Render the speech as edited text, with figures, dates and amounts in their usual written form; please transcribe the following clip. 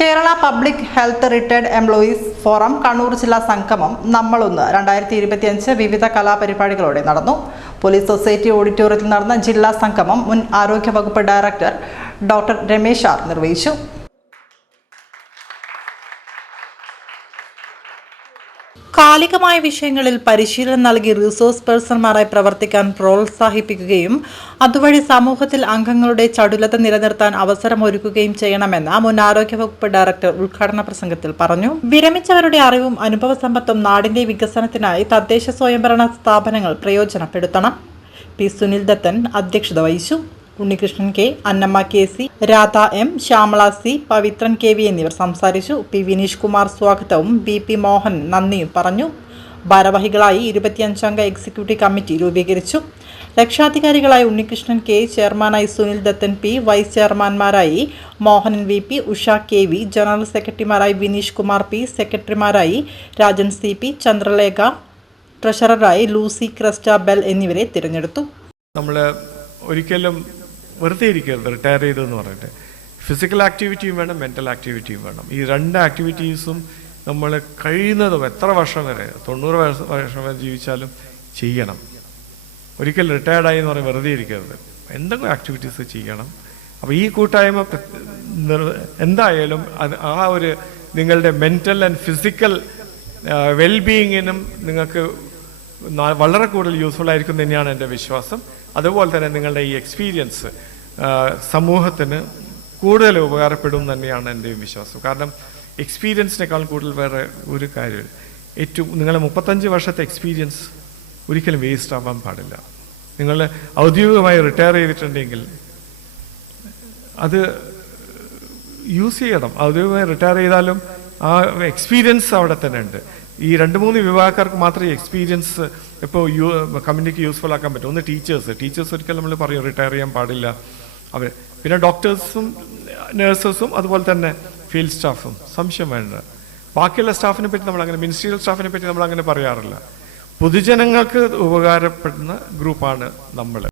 Kerala public health retired employees forum Kannur ജില്ലാ സംഗമം നമ്മളൊന്ന് 2025 വിവിധ കലാപരിപാടികളോടെ നടന്നു. പോലീസ് സൊസൈറ്റി ഓഡിറ്റോറിയത്തിൽ നടന്ന ജില്ലാ സംഗമം മുൻ ആരോഗ്യ വകുപ്പ് ഡയറക്ടർ ഡോക്ടർ രമേശ് ആർ നിർവഹിച്ചു. കാലികമായ വിഷയങ്ങളിൽ പരിശീലനം നൽകി റിസോഴ്സ് പേഴ്സൺമാരായി പ്രവർത്തിക്കാൻ പ്രോത്സാഹിപ്പിക്കുകയും അതുവഴി സമൂഹത്തിൽ അംഗങ്ങളുടെ ചടുലത നിലനിർത്താൻ അവസരമൊരുക്കുകയും ചെയ്യണമെന്ന് മുൻ ആരോഗ്യവകുപ്പ് ഡയറക്ടർ ഉദ്ഘാടന പ്രസംഗത്തിൽ പറഞ്ഞു. വിരമിച്ചവരുടെ അറിവും അനുഭവ സമ്പത്തും നാടിന്റെ വികസനത്തിനായി തദ്ദേശ സ്വയംഭരണ സ്ഥാപനങ്ങൾ പ്രയോജനപ്പെടുത്തണം. പി സുനിൽ ദത്തൻ അധ്യക്ഷത വഹിച്ചു. Unnikrishnan K, Annamma K C, Radha M, Shyamala C, Pavithran K V എന്നിവർ സംസാരിച്ചു. പി വിനീഷ് കുമാർ സ്വാഗതവും ബി പി മോഹൻ നന്ദിയും പറഞ്ഞു. ഭാരവാഹികളായി 25 അംഗ എക്സിക്യൂട്ടീവ് കമ്മിറ്റി രൂപീകരിച്ചു. രക്ഷാധികാരികളായി ഉണ്ണികൃഷ്ണൻ കെ, ചെയർമാനായി സുനിൽ ദത്തൻ പി, വൈസ് ചെയർമാൻമാരായി Mohanan V P, Usha K V, general സെക്രട്ടറിമാരായി വിനീഷ് കുമാർ പി, സെക്രട്ടറിമാരായി രാജൻ സി പി, ചന്ദ്രലേഖ, ട്രഷററായി ലൂസി ക്രിസ്റ്റ ബെൽ എന്നിവരെ തിരഞ്ഞെടുത്തു. ഒരിക്കലും വെറുതെ ഇരിക്കരുത് റിട്ടയർ ചെയ്തതെന്ന് പറഞ്ഞിട്ട്. ഫിസിക്കൽ ആക്ടിവിറ്റിയും വേണം, മെൻ്റൽ ആക്ടിവിറ്റിയും വേണം. ഈ രണ്ട് ആക്ടിവിറ്റീസും നമ്മൾ കഴിയുന്നതും എത്ര വർഷം വരെ 90 വർഷം വരെ ജീവിച്ചാലും ചെയ്യണം. ഒരിക്കൽ റിട്ടയർഡായി എന്ന് പറഞ്ഞാൽ വെറുതെ ഇരിക്കരുത്, എന്തെങ്കിലും ആക്ടിവിറ്റീസ് ചെയ്യണം. അപ്പോൾ ഈ കൂട്ടായ്മ എന്തായാലും ആ ഒരു നിങ്ങളുടെ മെൻ്റൽ ആൻഡ് ഫിസിക്കൽ വെൽബീയിങ്ങിനും നിങ്ങൾക്ക് വളരെ കൂടുതൽ യൂസ്ഫുൾ ആയിരിക്കും തന്നെയാണ് എൻ്റെ വിശ്വാസം. അതുപോലെ തന്നെ നിങ്ങളുടെ ഈ എക്സ്പീരിയൻസ് സമൂഹത്തിന് കൂടുതൽ ഉപകാരപ്പെടും തന്നെയാണ് എൻ്റെ വിശ്വാസം. കാരണം എക്സ്പീരിയൻസിനേക്കാൾ കൂടുതൽ വേറെ ഒരു കാര്യമില്ല. നിങ്ങളുടെ 35 വർഷത്തെ എക്സ്പീരിയൻസ് ഒരിക്കലും വേസ്റ്റ് ആവാൻ പാടില്ല. നിങ്ങൾ ഔദ്യോഗികമായി റിട്ടയർ ചെയ്തിട്ടുണ്ടെങ്കിൽ അത് യൂസ് ചെയ്യണം. ഔദ്യോഗികമായി റിട്ടയർ ചെയ്താലും ആ എക്സ്പീരിയൻസ് അവിടെ തന്നെ ഉണ്ട്. ഈ 2-3 വിഭാഗക്കാർക്ക് മാത്രമേ എക്സ്പീരിയൻസ് ഇപ്പോൾ കമ്മ്യൂണിറ്റിക്ക് യൂസ്ഫുൾ ആക്കാൻ പറ്റും. ഒന്ന് ടീച്ചേഴ്സ് ഒരിക്കലും നമ്മൾ പറയും റിട്ടയർ ചെയ്യാൻ പാടില്ല. അവർ പിന്നെ ഡോക്ടേഴ്സും നഴ്സസും അതുപോലെ തന്നെ ഫീൽഡ് സ്റ്റാഫും സംശയം വേണ്ട. ബാക്കിയുള്ള സ്റ്റാഫിനെ പറ്റി നമ്മളങ്ങനെ മിനിസ്ട്രിയൽ സ്റ്റാഫിനെ പറ്റി നമ്മളങ്ങനെ പറയാറില്ല. പൊതുജനങ്ങൾക്ക് ഉപകാരപ്പെടുന്ന ഗ്രൂപ്പാണ് നമ്മൾ.